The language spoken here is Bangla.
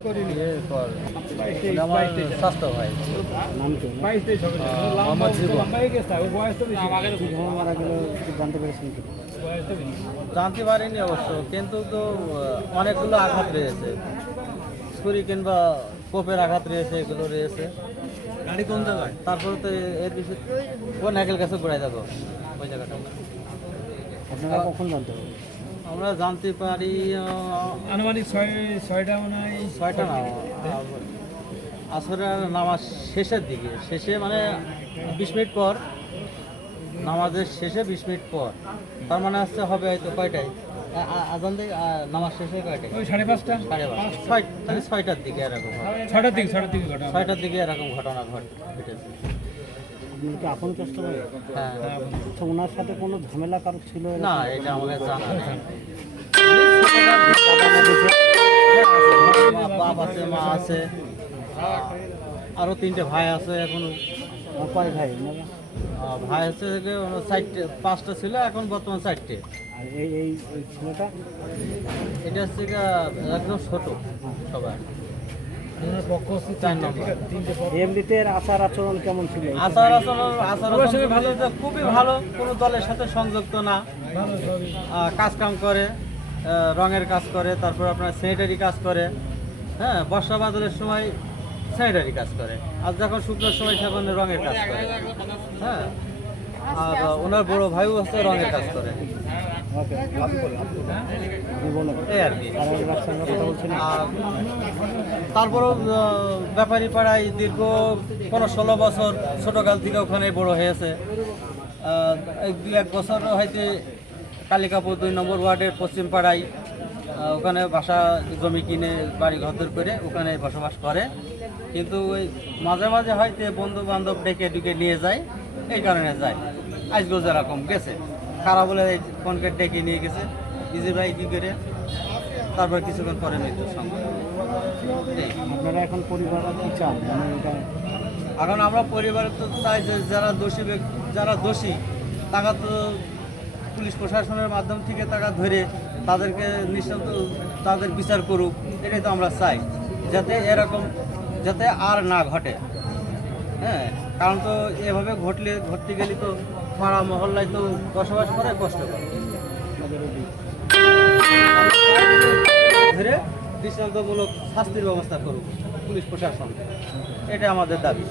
আমার স্বাস্থ্য ভাই মোহাম্মদ জীবন জানতে পারিনি অবশ্য, কিন্তু তো অনেকগুলো আঘাত রয়েছে, ছুরি কিংবা কোপের আঘাত রয়েছে, এগুলো রয়েছে। গাড়ি কোন জায়গায়? তারপরে তো এর কিছু কোন নাকেল কাছে ঘুরাই যাবো ওই জায়গাটা। আপনারা কখন জানতে পারবেন? আমরা জানতে পারি আনুমানিক ছয়টা মানে ছয়টা না, আসরের নামাজ শেষের দিকে, শেষে মানে 20 মিনিট পর, নামাজের শেষে 20 মিনিট পর, তার মানে আসতে হবে হয়তো কয়টায় আজান দিয়ে নামাজ শেষে কয়টায়? ওই 5:30 তাহলে 6টার দিকে এরকম হবে। 6টার দিকে ঘটনা। 6টার দিকে এরকম ঘটনা ঘটেছে। আপনি কি আপন চেষ্ট করে? হ্যাঁ, আচ্ছা, ওনার সাথে কোনো ঝামেলা কারো ছিল? না, এটা আমাদের জানা নেই। বাপ আছে, মা আছে, আরো 3টে ভাই আছে। এখন কয় ভাই ওনারা? ভাই আছে 5টা ছিল, এখন বর্তমান 4টে। আর এই ছেলেটা? এটা হচ্ছে একদম ছোট সবাই, 4 নম্বর। এমনিতে এর আচার আচরণ কেমন ছিল? আচার আচরণ ভালো, খুবই ভালো, কোনো দলের সাথে সংযুক্ত না, কাজ কাম করে, রঙের কাজ করে, তারপর আপনার স্যানিটারি কাজ করে। হ্যাঁ, বর্ষা বাদলের সময় স্যানিটারি কাজ করে, আর যখন শুকনোর সময় তখন রঙের কাজ করে। হ্যাঁ, আর ওনার বড় ভাইও হচ্ছে রঙের কাজ করে, এই আর কি। তারপরেও ব্যাপারী পাড়ায় দীর্ঘ 15-16 বছর ছোটকাল থেকে ওখানে বড় হয়েছে। 1 বছর হয়তো কালিকাপুর 2 নম্বর ওয়ার্ডের পশ্চিম পাড়ায় ওখানে বাসা জমি কিনে বাড়ি ঘর করে ওখানে বসবাস করে, কিন্তু ওই মাঝে মাঝে হয়তো বন্ধু বান্ধব ডেকে নিয়ে যায়, এই কারণে যায়। আজকেও যেরকম গেছে, খারাপ বলে ফোনকে ডেকে নিয়ে গেছে, ইজি ভাই কী করে, তারপর কিছুক্ষণ পরে মৃত্যুর সঙ্গে। আপনারা এখন পরিবার কি চান? এখন আমরা পরিবারে তো চাই যে যারা দোষী তারা তো পুলিশ প্রশাসনের মাধ্যম থেকে তারা ধরে তাদেরকে নিঃশব্দ তাদের বিচার করুক, এটাই তো আমরা চাই, যাতে আর না ঘটে। হ্যাঁ, কারণ তো এভাবে ঘটতে গেলে তো পাড়া মহল্লায় তো বসবাস করে কষ্ট করে, ধরে দৃষ্টান্তমূলক শাস্তির ব্যবস্থা করুক পুলিশ প্রশাসন, এটা আমাদের দাবি।